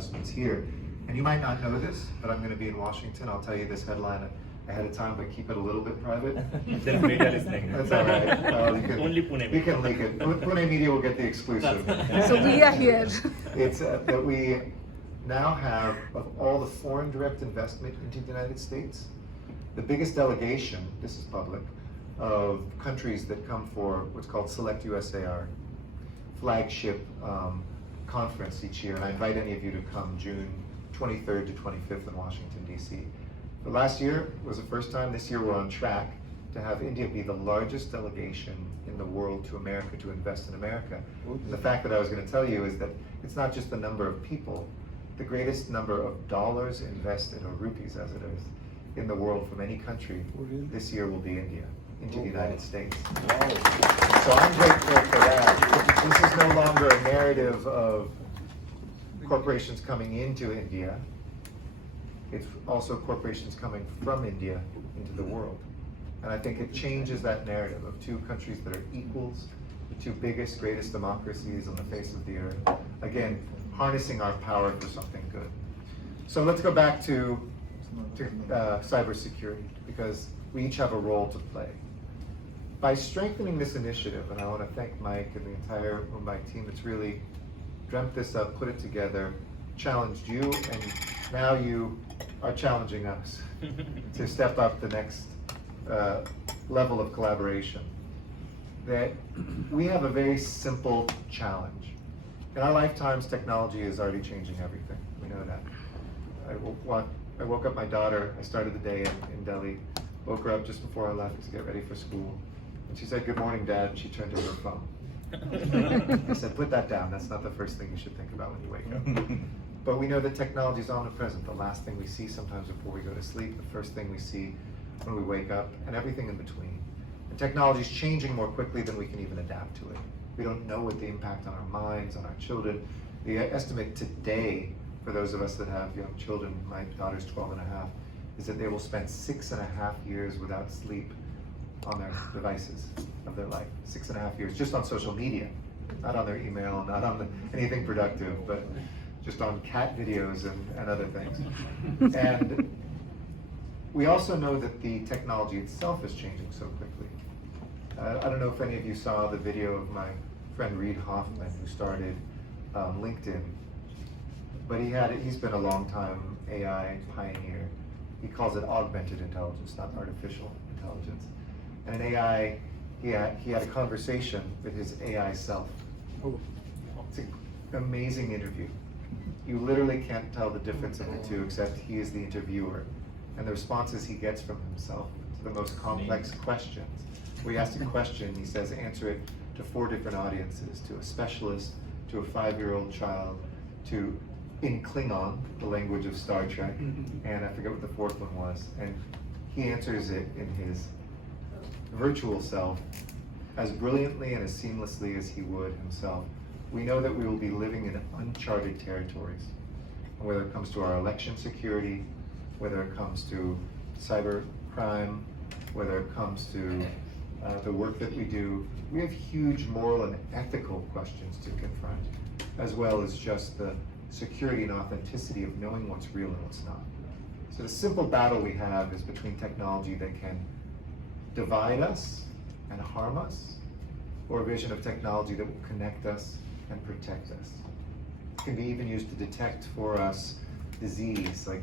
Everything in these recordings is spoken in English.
investments here. And you might not know this, but I'm going to be in Washington. I'll tell you this headline ahead of time, but keep it a little bit private. Then media listening. That's all right. Only Pune. We can leak it. Pune Media will get the exclusive. So we are here. It's that we now have, of all the foreign direct investment into the United States, the biggest delegation, this is public, of countries that come for what's called Select USAR, flagship conference each year. And I invite any of you to come June 23rd to 25th in Washington, D.C. The last year was the first time. This year we're on track to have India be the largest delegation in the world to America to invest in America. And the fact that I was going to tell you is that it's not just the number of people, the greatest number of dollars invested, or rupees as it is, in the world from any country this year will be India, into the United States. So I'm grateful for that. This is no longer a narrative of corporations coming into India. It's also corporations coming from India into the world. And I think it changes that narrative of two countries that are equals, the two biggest, greatest democracies on the face of the earth. Again, harnessing our power for something good. So let's go back to cybersecurity, because we each have a role to play. By strengthening this initiative, and I want to thank Mike and the entire Mumbai team that's really dreamt this up, put it together, challenged you, and now you are challenging us to step up the next level of collaboration. That we have a very simple challenge. In our lifetimes, technology is already changing everything. We know that. I woke up my daughter, I started the day in Delhi, woke her up just before I left to get ready for school. And she said, "Good morning, Dad," and she turned to her phone. I said, "Put that down. That's not the first thing you should think about when you wake up." But we know that technology is omnipresent. The last thing we see sometimes before we go to sleep, the first thing we see when we wake up, and everything in between. And technology is changing more quickly than we can even adapt to it. We don't know what the impact on our minds, on our children. The estimate today, for those of us that have young children, my daughter's 12 and a half, is that they will spend 6.5 years without sleep on their devices of their life. 6.5 years, just on social media, not on their email, not on anything productive, but just on cat videos and other things. And we also know that the technology itself is changing so quickly. I don't know if any of you saw the video of my friend Reid Hoffman, who started LinkedIn, but he's been a long time AI pioneer. He calls it augmented intelligence, not artificial intelligence. And in AI, he had a conversation with his AI self. It's an amazing interview. You literally can't tell the difference of the two, except he is the interviewer. And the responses he gets from himself to the most complex questions. We ask a question, he says, answer it to 4 different audiences, to a specialist, to a 5-year-old child, to in Klingon, the language of Star Trek, and I forget what the 4th one was. And he answers it in his virtual self as brilliantly and as seamlessly as he would himself. We know that we will be living in uncharted territories, whether it comes to our election security, whether it comes to cyber crime, whether it comes to the work that we do. We have huge moral and ethical questions to confront, as well as just the security and authenticity of knowing what's real and what's not. So the simple battle we have is between technology that can divide us and harm us, or a vision of technology that will connect us and protect us. It can be even used to detect for us disease, like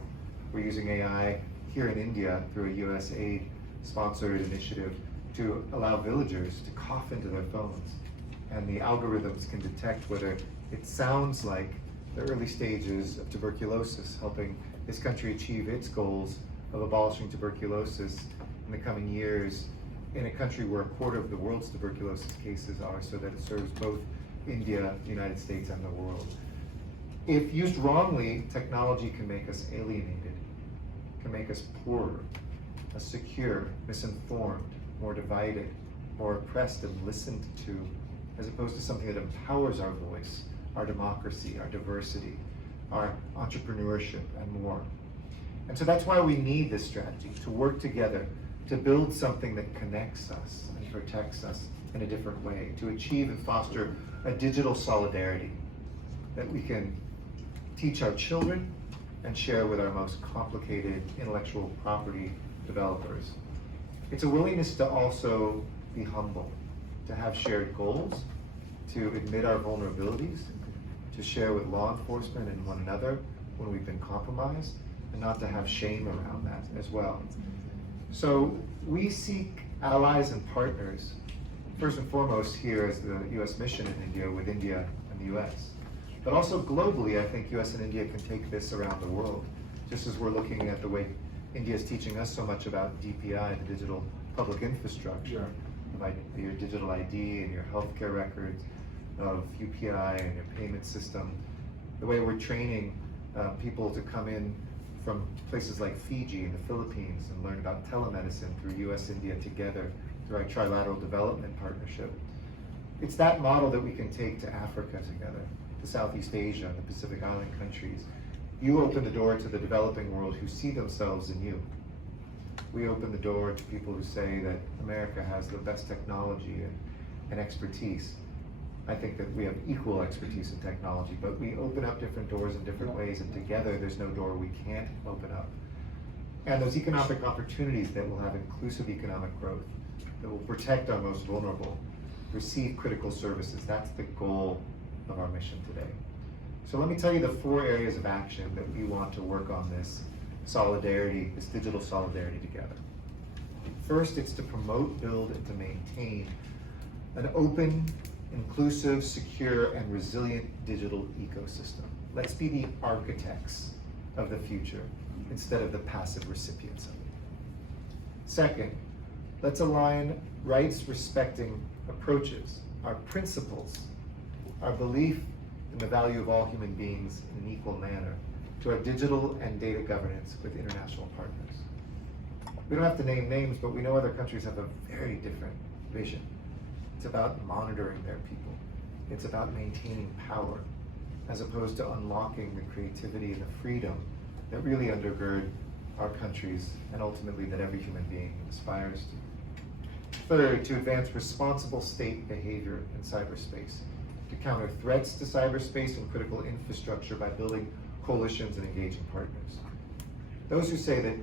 we're using AI here in India through a USAID-sponsored initiative to allow villagers to cough into their phones. And the algorithms can detect whether it sounds like the early stages of tuberculosis, helping this country achieve its goals of abolishing tuberculosis in the coming years in a country where 1/4 of the world's tuberculosis cases are, so that it serves both India, the United States, and the world. If used wrongly, technology can make us alienated, can make us poorer, less secure, misinformed, more divided, more oppressed and listened to, as opposed to something that empowers our voice, our democracy, our diversity, our entrepreneurship, and more. And so that's why we need this strategy, to work together, to build something that connects us and protects us in a different way, to achieve and foster a digital solidarity that we can teach our children, and share with our most complicated intellectual property developers. It's a willingness to also be humble, to have shared goals, to admit our vulnerabilities, to share with law enforcement and one another when we've been compromised, and not to have shame around that as well. So we seek allies and partners, first and foremost here as the US mission in India with India and the US. But also globally, I think US and India can take this around the world, just as we're looking at the way India is teaching us so much about DPI, the digital public infrastructure, like your digital ID and your healthcare records, of UPI and your payment system, the way we're training people to come in from places like Fiji and the Philippines and learn about telemedicine through US-India together through our trilateral development partnership. It's that model that we can take to Africa together, to Southeast Asia and the Pacific Island countries. You open the door to the developing world who see themselves in you. We open the door to people who say that America has the best technology and expertise. I think that we have equal expertise in technology, but we open up different doors in different ways, and together there's no door we can't open up. And those economic opportunities that will have inclusive economic growth, that will protect our most vulnerable, receive critical services, that's the goal of our mission today. So let me tell you the 4 areas of action that we want to work on this solidarity, this digital solidarity together. First, it's to promote, build, and to maintain an open, inclusive, secure, and resilient digital ecosystem. Let's be the architects of the future instead of the passive recipients of it. Second, let's align rights-respecting approaches, our principles, our belief in the value of all human beings in an equal manner to our digital and data governance with international partners. We don't have to name names, but we know other countries have a very different vision. It's about monitoring their people. It's about maintaining power, as opposed to unlocking the creativity and the freedom that really undergird our countries and ultimately that every human being aspires to. Third, to advance responsible state behavior in cyberspace, to counter threats to cyberspace and critical infrastructure by building coalitions and engaging partners. Those who say that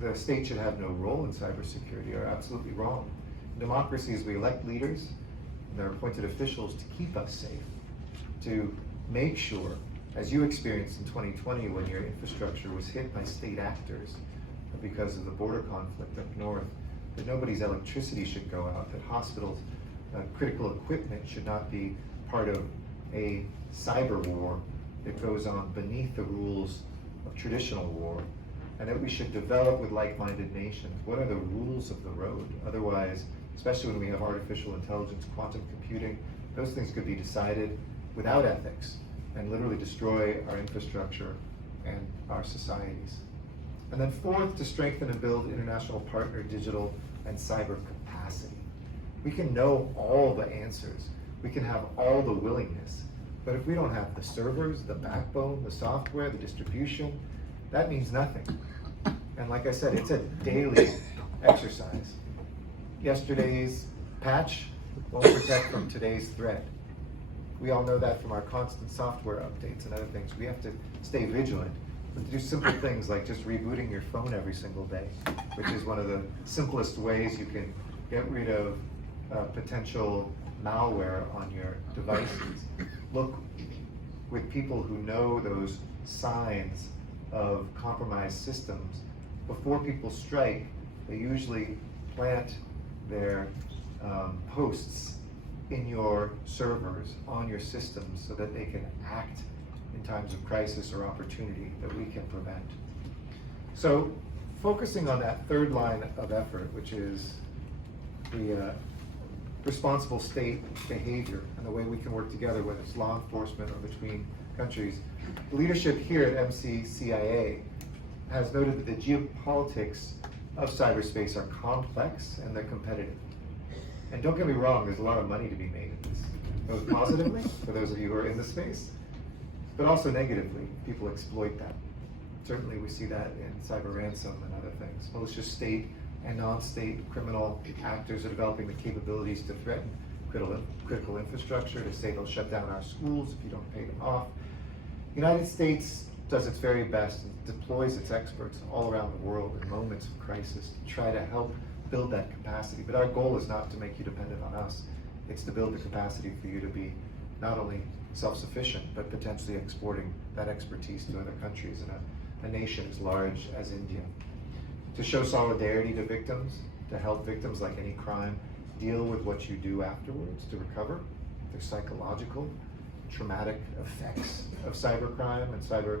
the state should have no role in cybersecurity are absolutely wrong. In democracies, we elect leaders and their appointed officials to keep us safe, to make sure, as you experienced in 2020 when your infrastructure was hit by state actors because of the border conflict up north, that nobody's electricity should go out, that hospitals, critical equipment should not be part of a cyber war that goes on beneath the rules of traditional war, and that we should develop with like-minded nations. What are the rules of the road? Otherwise, especially when we have artificial intelligence, quantum computing, those things could be decided without ethics and literally destroy our infrastructure and our societies. And then fourth, to strengthen and build international partner digital and cyber capacity. We can know all the answers. We can have all the willingness. But if we don't have the servers, the backbone, the software, the distribution, that means nothing. And like I said, it's a daily exercise. Yesterday's patch won't protect from today's threat. We all know that from our constant software updates and other things. We have to stay vigilant, but to do simple things like just rebooting your phone every single day, which is one of the simplest ways you can get rid of potential malware on your devices. Look with people who know those signs of compromised systems. Before people strike, they usually plant their posts in your servers, on your systems, so that they can act in times of crisis or opportunity that we can prevent. So focusing on that third line of effort, which is the responsible state behavior and the way we can work together, whether it's law enforcement or between countries. The leadership here at MCCIA has noted that the geopolitics of cyberspace are complex and they're competitive. And don't get me wrong, there's a lot of money to be made in this, both positively, for those of you who are in the space, but also negatively. People exploit that. Certainly we see that in cyber ransom and other things. Malicious state and non-state criminal actors are developing the capabilities to threaten critical infrastructure, to say they'll shut down our schools if you don't pay them off. United States does its very best and deploys its experts all around the world in moments of crisis to try to help build that capacity. But our goal is not to make you dependent on us. It's to build the capacity for you to be not only self-sufficient, but potentially exporting that expertise to other countries in a nation as large as India. To show solidarity to victims, to help victims like any crime deal with what you do afterwards to recover, the psychological, traumatic effects of cybercrime and cyber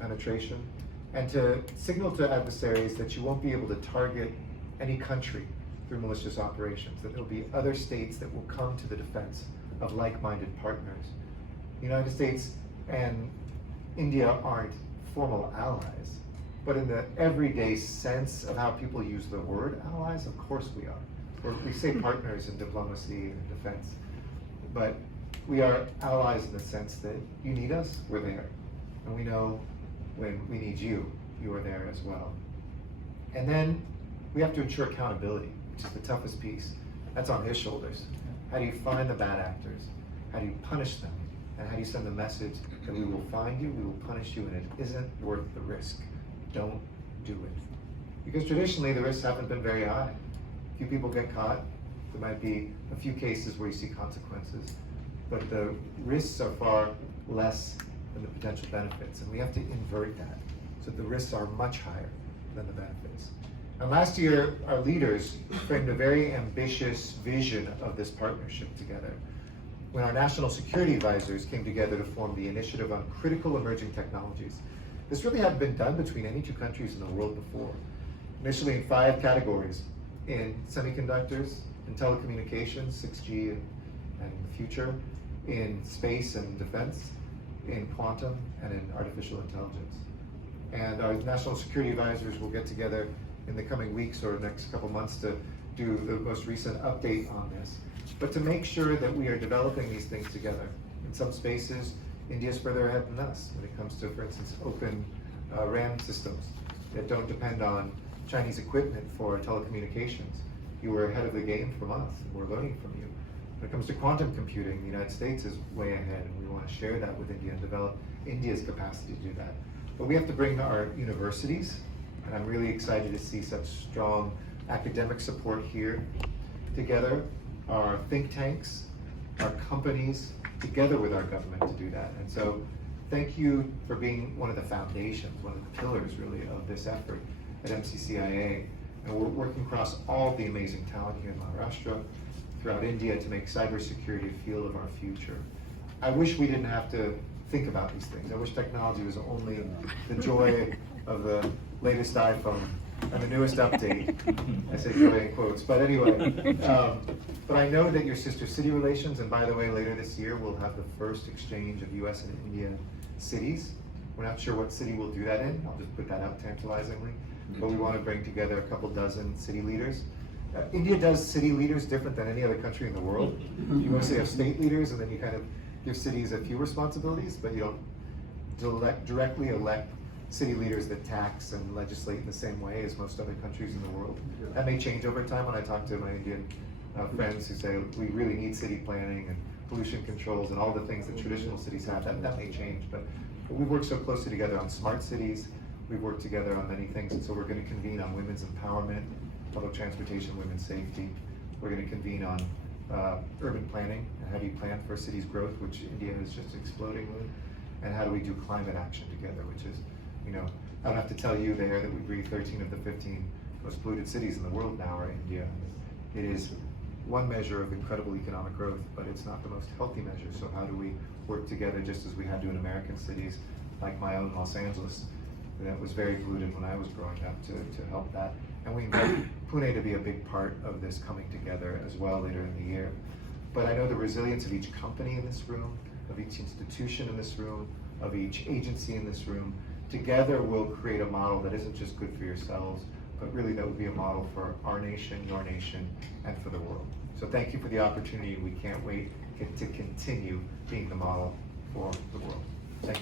penetration, and to signal to adversaries that you won't be able to target any country through malicious operations, that there'll be other states that will come to the defense of like-minded partners. The United States and India aren't formal allies, but in the everyday sense of how people use the word allies, of course we are. We say partners in diplomacy and defense, but we are allies in the sense that you need us, we're there. And we know when we need you, you are there as well. And then we have to ensure accountability, which is the toughest piece. That's on his shoulders. How do you find the bad actors? How do you punish them? And how do you send the message that we will find you, we will punish you, and it isn't worth the risk. Don't do it. Because traditionally the risks haven't been very high. Few people get caught. There might be a few cases where you see consequences, but the risks are far less than the potential benefits, and we have to invert that so that the risks are much higher than the benefits. And last year, our leaders framed a very ambitious vision of this partnership together when our national security advisors came together to form the Initiative on Critical Emerging Technologies. This really hadn't been done between any two countries in the world before. Initially in 5 categories: in semiconductors, in telecommunications, 6G and the future, in space and defense, in quantum, and in artificial intelligence. And our national security advisors will get together in the coming weeks or next couple months to do the most recent update on this. But to make sure that we are developing these things together. In some spaces, India's further ahead than us when it comes to, for instance, open RAN systems that don't depend on Chinese equipment for telecommunications. You are ahead of the game from us, and we're learning from you. When it comes to quantum computing, the United States is way ahead, and we want to share that with India and develop India's capacity to do that. But we have to bring our universities, and I'm really excited to see such strong academic support here together, our think tanks, our companies, together with our government to do that. And so thank you for being one of the foundations, one of the pillars really of this effort at MCCIA. And we're working across all the amazing talent here in Maharashtra, throughout India, to make cybersecurity a field of our future. I wish we didn't have to think about these things. I wish technology was only the joy of the latest iPhone and the newest update. I say joy in quotes, but anyway. But I know that your sister city relations, and by the way, later this year we'll have the first exchange of US and India cities. We're not sure what city we'll do that in. I'll just put that out tantalizingly. But we want to bring together a couple dozen city leaders. India does city leaders different than any other country in the world. You mostly have state leaders, and then you kind of give cities a few responsibilities, but you don't directly elect city leaders that tax and legislate in the same way as most other countries in the world. That may change over time. When I talk to my Indian friends who say we really need city planning and pollution controls and all the things that traditional cities have, that may change. But we've worked so closely together on smart cities. We've worked together on many things, and so we're going to convene on women's empowerment, public transportation, women's safety. We're going to convene on urban planning and how do you plan for a city's growth, which India is just exploding with, and how do we do climate action together, which is, I don't have to tell you there that we breathe 13 of the 15 most polluted cities in the world now are India. It is one measure of incredible economic growth, but it's not the most healthy measure. So how do we work together just as we had to in American cities, like my own Los Angeles, that was very polluted when I was growing up, to help that. And we invite Pune to be a big part of this coming together as well later in the year. But I know the resilience of each company in this room, of each institution in this room, of each agency in this room, together will create a model that isn't just good for yourselves, but really that would be a model for our nation, your nation, and for the world. So thank you for the opportunity. We can't wait to continue being the model for the world. Thank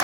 you.